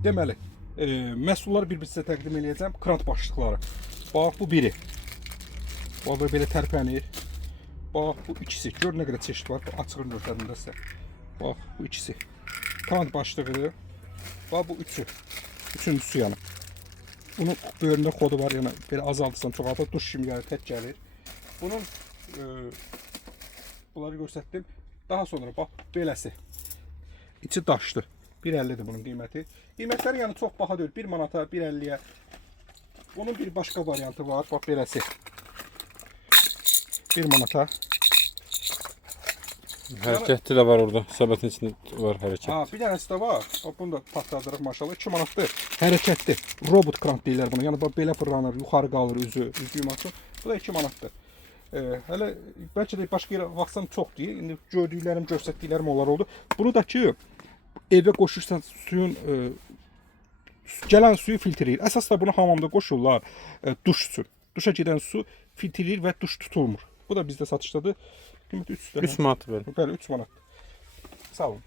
Deməli, məhsulları bir-bir sizə təqdim edəcəm. Krant başlıqları. Bax, bu biri. Bax, belə tərpənir. Bax, bu ikisi. Gör nə qədər çeşid var. Açığın göstərdim də sizə. Bax, bu ikisi. Krant başlığı. Bax, bu üçü. Üçüncüsü yəni. Bunun böyründə kodu var. Yəni, belə azaldırsan, çoxaltır. Duş kimi gəlir, tək gəlir. Bunun bunları göstərdim. Daha sonra bax, beləsi. İçi daşlı. 1.50'dir bunun qiyməti. Qiymətləri yəni çox baha deyil. 1 manata, 1.50'yə. Bunun bir başqa variantı var. Bax, beləsi. 1 manata. Hərəkətli də var orada. Səbətin içində var hərəkət. Ha, bir dənəsi də var. Bax, bunu da partladırıq maşallah. 2 manatdır. Hərəkətli. Robot krant deyirlər buna. Yəni bax, belə fırlanır, yuxarı qalır üzü yuması. Bu da 2 manatdır. Hələ bəlkə də başqa yerə baxsam çoxdur. İndi gördüklərim, göstərdiklərim onlar oldu. Bunu da ki evə qoşursan suyun gələn suyu filtrləyir. Əsas da bunu hamamda qoşurlar duş üçün. Duşa gedən su filtrləyir və duş tutulmur. Bu da bizdə satışdadır. 3 3 manat belə. Bəli, 3 manat. Sağ olun.